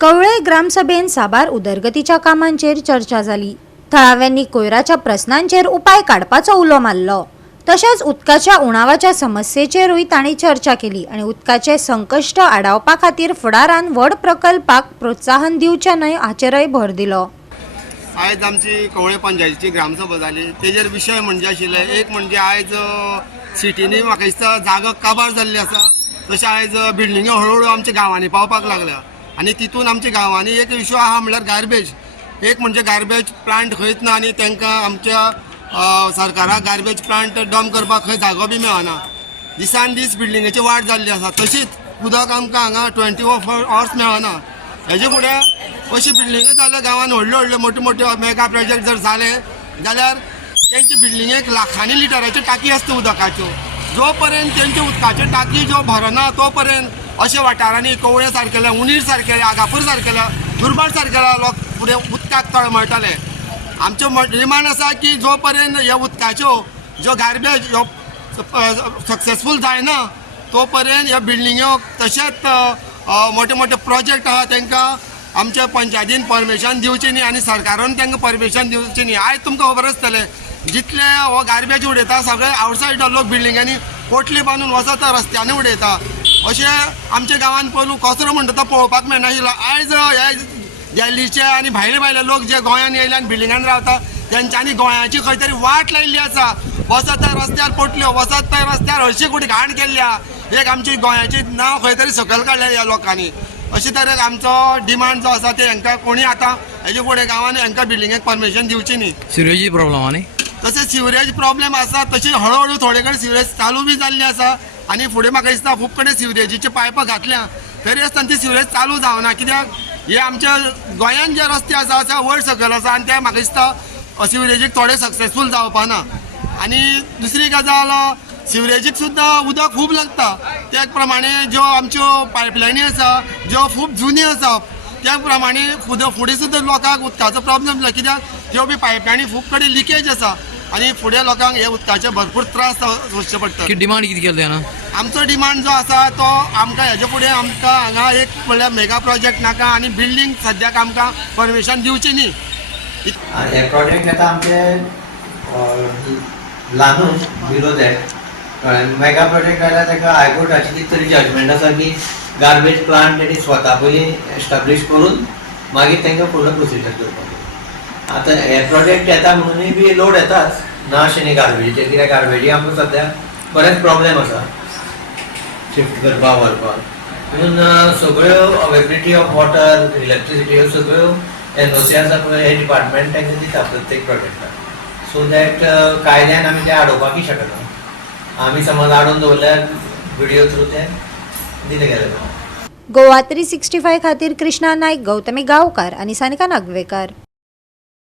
कवळे ग्रामसभेन साबार उदरगतीच्या कामांचेर चर्चा जाली। थळाव्यांनी कोयराच्या प्रश्नांचेर उपाय काडपाचो उलो मारलो। तशेंच उदकाच्या उणावाच्या समस्येचेरूय तांणी चर्चा केली आनी उदकाचे संकश्ट आडावपा खातीर फुडारान व्हड प्रकल्पाक प्रोत्साहन दिवचे न्हय हाचेरय भर दिलो। आयज आमची कवळे पंचायतीची ग्रामसभा जाली। तेजेर विशय म्हणजे आशिल्ले एक म्हणजे आयज सिटीनी म्हाका दिसता जागो काबार जाल्ली आसा, तशें आयज बिल्डिंग्यो हळूहळू आमच्या गांवांनी पावपाक लागल्या आनी तितून आमच्या गांवांनी एक इश्यू आहा म्हणल्यार गार्बेज। एक म्हणजे गार्बेज प्लांट खंयच ना आनी तांकां आमच्या सरकाराक गार्बेज प्लांट डंप करपाक खंय जागो बी मेळना। दिसान दीस बिल्डिंगेची वाड जाल्ली आसा, तशीच उदक आमकां हांगा 24 hours मेळना। हेजे फुडें अशी बिल्डिंग जाल्या गांवांत व्हडल्यो मोठ्यो मोठ्यो मेगा प्रोजेक्ट जर जाले जाल्यार तेंचे बिल्डिंगेक लाखांनी लिटराच्यो टाकी आसता उदकाच्यो। जो पर्यंत तेंचे उदकाच्यो टाकी जो भरना तो पर्यंत अशा वाठारांनी कवळे सारकेल्या, उणीर सारकेल्या, आगापूर सारकेल्या, दुर्भाट सारकेल्या लोक फुडें उदकाक तळमळटाले। आमचो डिमांड आसा की जो पर्यंत ह्या उदकाच्यो ज्यो गार्बेज ह्यो सक्सेसफूल जायना तो पर्यंत ह्या बिल्डिंग्यो तशेंच मोठे मोठे प्रोजेक्ट आहा तांकां आमच्या पंचायतीन परमिशन दिवची न्ही आनी सरकारान तांकां परमिशन दिवची न्ही। आयज तुमकां खबर आसतलें जितले हो गार्बेज उडयता सगळे आवटसायड लोक बिल्डिंगांनी पोटली बांदून वचता रस्त्यांनी उडयता। अशें आमच्या गांवांत पयलू कचरो म्हणटा तो पळोवपाक मेळनाशिल्लो। आयज हे दिल्लीचे आनी भायले लोक जे गोंयांत येयले आनी बिल्डिंगांत रावता तेंच्यांनी गोंयाची खंय तरी वाट लायिल्ली आसा। वचत त्या रस्त्यार पोटल्यो, वचत त्या रस्त्यार हरशी कुडी घाण केल्ल्या, एक आमची गोंयाची नांव खंय तरी सकयल काडलें ह्या लोकांनी। अशे तरेन आमचो डिमांड जो आसा ते हांकां कोणी आतां हेजे फुडें गांवांनी हांकां बिल्डिंगेक परमिशन दिवची न्ही। सिवेजी प्रॉब्लेम आनी तशें सिवरेज प्रॉब्लेम आसा, तशी हळूहळू थोडे कडेन सिवरेज चालू बी जाल्ली आसा आनी फुडें म्हाका दिसता खूब कडेन सिवरेजीचे पायपां घातल्या, तरी आसतना ती सिवरेज चालू जावना। कित्याक हे आमच्या गोंयांत जे रस्ते आसा वयर सकयल आसा आनी ते म्हाका दिसता सिवरेजीक थोडे सक्सेसफूल जावपाना। आनी दुसरी गजाल सिवरेजीक सुद्दां उदक खूब लागता, त्या प्रमाणे ज्यो आमच्यो पायपलायनी आसा ज्यो खूब जुन्यो आसा त्या प्रमाणे फुडें सुद्दां लोकांक उदकाचो प्रॉब्लेम जाला। कित्याक त्यो बी पायपलायनी खूब कडेन लिकेज आसा आनी फुडें लोकांक हे उदकाचे भरपूर त्रास सोंसचे पडटा। डिमांड कितें केला तेन्ना आमचो डिमांड जो आसा तो आमकां हेजे फुडें आमकां हांगा एक म्हणल्यार मेगा प्रोजेक्ट नाका आनी बिल्डींग सद्याक आमकां परमिशन दिवची न्ही। हे प्रोजेक्ट आतां आमचे ल्हानूच बिलो दॅट मेगा प्रोजेक्ट जाल्यार ताका हायकोर्टाची कितें तरी जजमेंट आसा की गार्बेज प्लांट तेणी स्वता पयलीं एस्टाब्लीश करून मागीर तांकां फुडलो प्रोसिजर करपाक। आतां हे प्रोजेक्ट येता म्हणूनय बी लोड येताच ना अशें न्ही गार्बेजीचेर, कित्याक गार्बेजी आमकां सद्याक बरेच प्रॉब्लेम आसा शिफ्ट करपाक व्हरपाक। म्हणून सगळ्यो अवेबिलिटी ऑफ वॉटर, इलेक्ट्रिसिटी ह्यो सगळ्यो एनओसी आसा पळय हे डिपार्टमेंट तांकां दिता प्रत्येक प्रोजेक्टाक, सो दॅट कायद्यान आमी ते आडोवपाकय शकना। आमी समज आडोवन दवरल्यार व्हिडिओ थ्रू ते दिले गेले। गोवा 365 खातीर कृष्णा नायक, गौतमी गांवकार आनी सानिका नागवेकर।